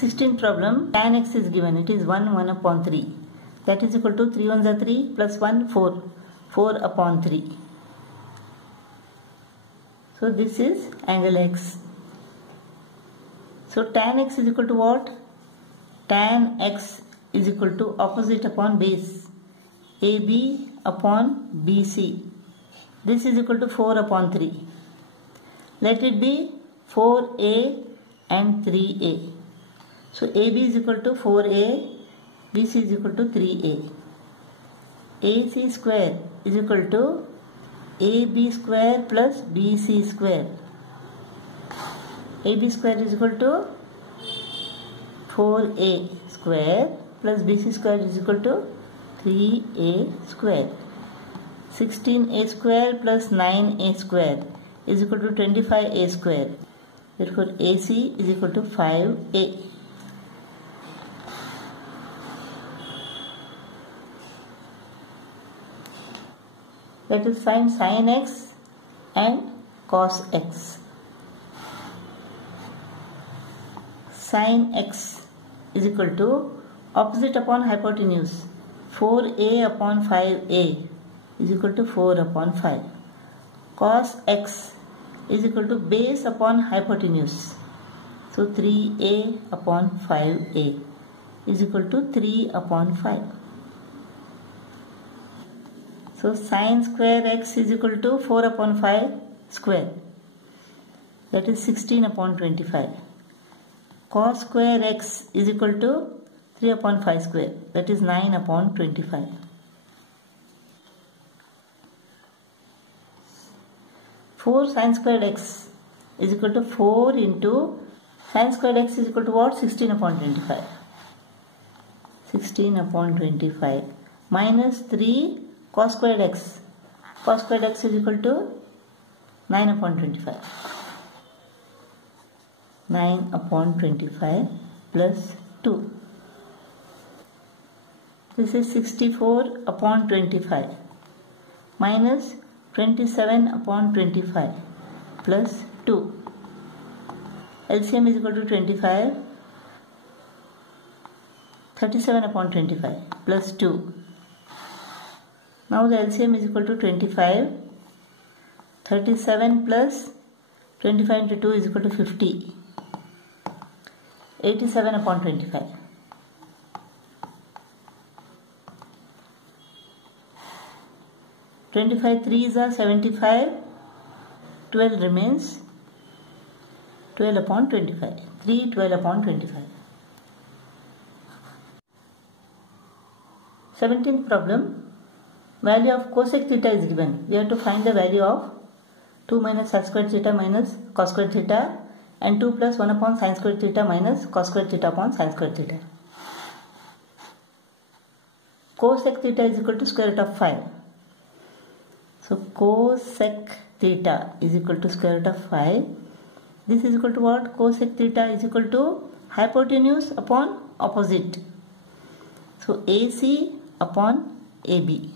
16th problem, tan x is given. It is 1 upon 3. That is equal to 3 1s are 3 plus 1 4. 4 upon 3. So this is angle x. So tan x is equal to what? Tan x is equal to opposite upon base. AB upon BC. This is equal to 4 upon 3. Let it be 4a and 3a. So AB is equal to 4a, BC is equal to 3a. AC square is equal to AB square plus BC square. AB square is equal to 4a square plus BC square is equal to 3a square. 16a square plus 9a square is equal to 25a square. Therefore AC is equal to 5a. Let us find sin x and cos x. Sin x is equal to opposite upon hypotenuse. 4a upon 5a is equal to 4 upon 5. Cos x is equal to base upon hypotenuse. So 3a upon 5a is equal to 3 upon 5. So sin square x is equal to 4 upon 5 square. That is 16 upon 25. Cos square x is equal to 3 upon 5 square. That is 9 upon 25. Four sin squared x is equal to 4 into sin squared x is equal to what? 16 upon 25. 16 upon 25 minus 3 cos squared x. Cos squared x is equal to 9 upon 25. 9 upon 25 plus 2. This is 64 upon 25 minus 27 upon 25 plus 2. LCM is equal to 25. 37 upon 25 plus 2. Now the LCM is equal to 25. 37 plus 25 into 2 is equal to 50. 87 upon 25. Twenty-five threes are 75. 12 remains. 12 upon 25. 3 12 upon 25. 17th problem. Value of cosec theta is given. We have to find the value of 2 minus sin squared theta minus cos squared theta and 2 plus 1 upon sin squared theta minus cos squared theta upon sin squared theta. Cosec theta is equal to square root of 5. So cosec theta is equal to square root of 5. This is equal to what? Cosec theta is equal to hypotenuse upon opposite. So AC upon AB.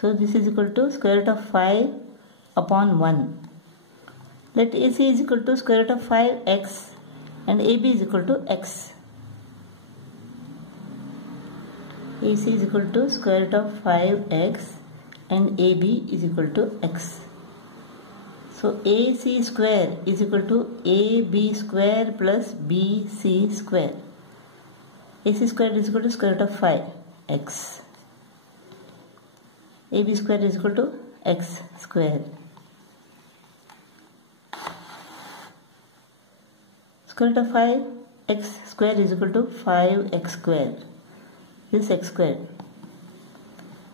So this is equal to square root of 5 upon 1. Let AC is equal to square root of 5x and AB is equal to x. AC is equal to square root of 5x and AB is equal to x. So AC square is equal to AB square plus BC square. AC square is equal to square root of 5x. AB square is equal to x square. Square root of 5x square is equal to 5x square. This x square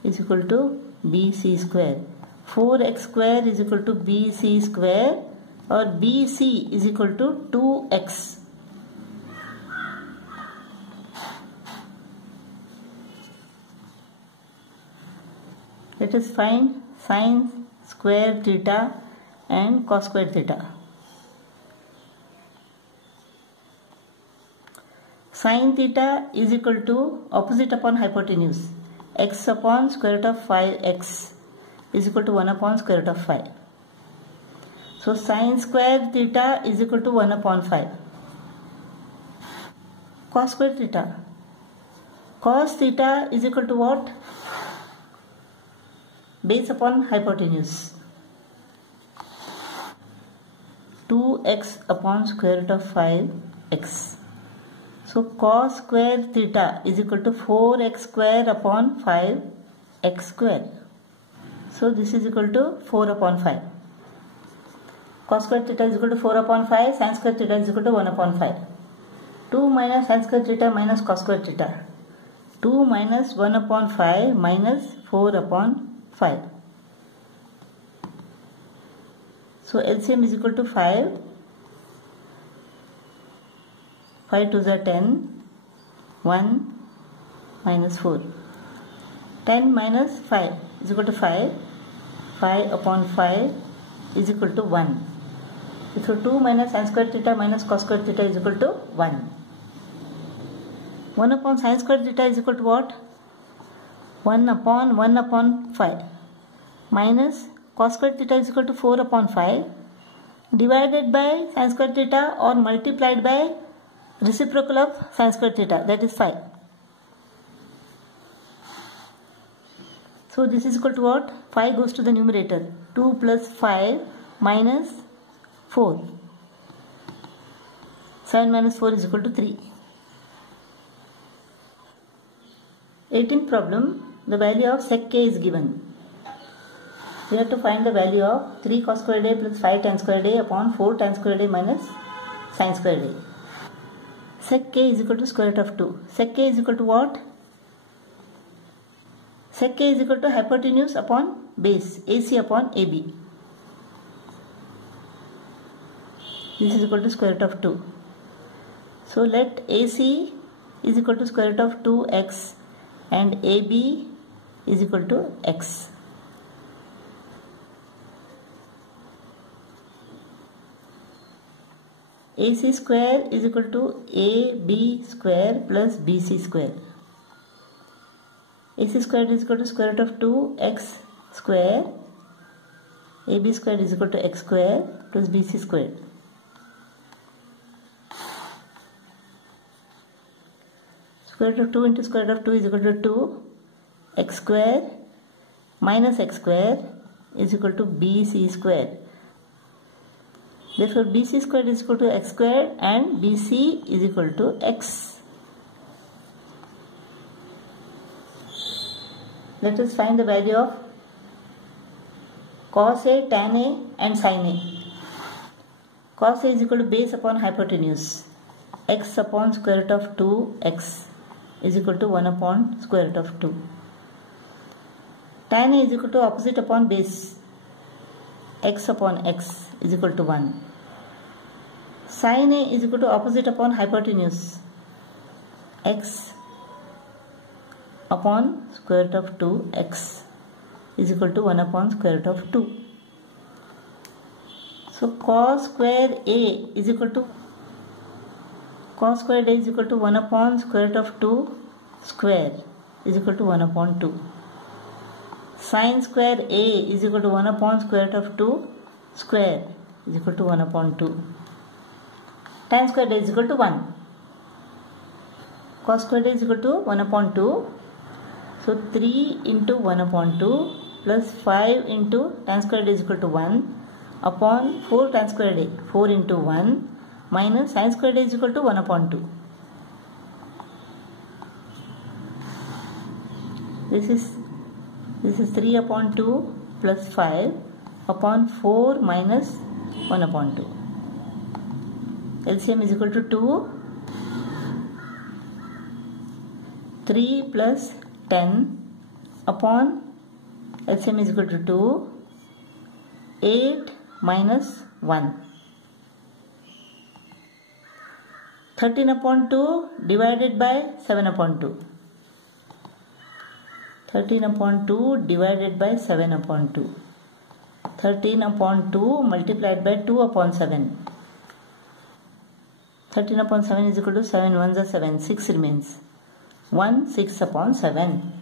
is equal to BC square. 4x square is equal to BC square or BC is equal to 2x. Let us find sin square theta and cos square theta. Sin theta is equal to opposite upon hypotenuse. X upon square root of 5x is equal to 1 upon square root of 5. So sin square theta is equal to 1 upon 5. cos square theta. Cos theta is equal to what? Base upon hypotenuse. 2x upon square root of 5x. So cos square theta is equal to 4x square upon 5x square. So this is equal to 4 upon 5. Cos square theta is equal to 4 upon 5. Sin square theta is equal to 1 upon 5. 2 minus sin square theta minus cos square theta. 2 minus 1 upon 5 minus 4 upon 5. So LCM is equal to 5. 5 2s are 10. 1 minus 4. 10 minus 5 is equal to 5. 5 upon 5 is equal to 1. So 2 minus sin square theta minus cos square theta is equal to 1. 1 upon sin square theta is equal to what? 1 upon 5 minus cos square theta is equal to 4 upon 5 divided by sin square theta or multiplied by reciprocal of sin square theta, that is 5. So this is equal to what? 5 goes to the numerator. 2 plus 5 minus 4. 7 minus 4 is equal to 3. 18th problem, the value of sec k is given. We have to find the value of 3 cos square a plus 5 tan square a upon 4 tan square a minus sin square a. Sec k is equal to square root of 2. Sec k is equal to what? Sec k is equal to hypotenuse upon base, AC upon AB. This is equal to square root of 2. So let AC is equal to square root of 2x and AB is equal to x. AC square is equal to AB square plus BC square. AC square is equal to square root of 2x square. AB square is equal to x square plus BC square. Square root of 2 into square root of 2 is equal to 2. X square minus x square is equal to BC square. Therefore BC square is equal to x square and BC is equal to x. Let us find the value of cos A, tan A and sin A. Cos A is equal to base upon hypotenuse. X upon square root of 2x is equal to 1 upon square root of 2. Tan A is equal to opposite upon base. X upon x is equal to 1. Sin A is equal to opposite upon hypotenuse. X upon square root of 2x is equal to 1 upon square root of 2. So cos square A is equal to 1 upon square root of 2 square is equal to 1 upon 2. Sin square A is equal to 1 upon square root of 2 square is equal to 1 upon 2. Tan square A is equal to 1. Cos square A is equal to 1 upon 2. So 3 into 1 upon 2 plus 5 into tan square A is equal to 1 upon 4 tan square A. 4 into 1 minus sin square A is equal to 1 upon 2. This is 3 upon 2 plus 5 upon 4 minus 1 upon 2. LCM is equal to 2. 3 plus 10 upon LCM is equal to 2. 8 minus 1. 13 upon 2 divided by 7 upon 2. 13 upon 2 divided by 7 upon 2. 13 upon 2 multiplied by 2 upon 7. 13 upon 7 is equal to 7 1s are 7. 6 remains. 1 6 upon 7.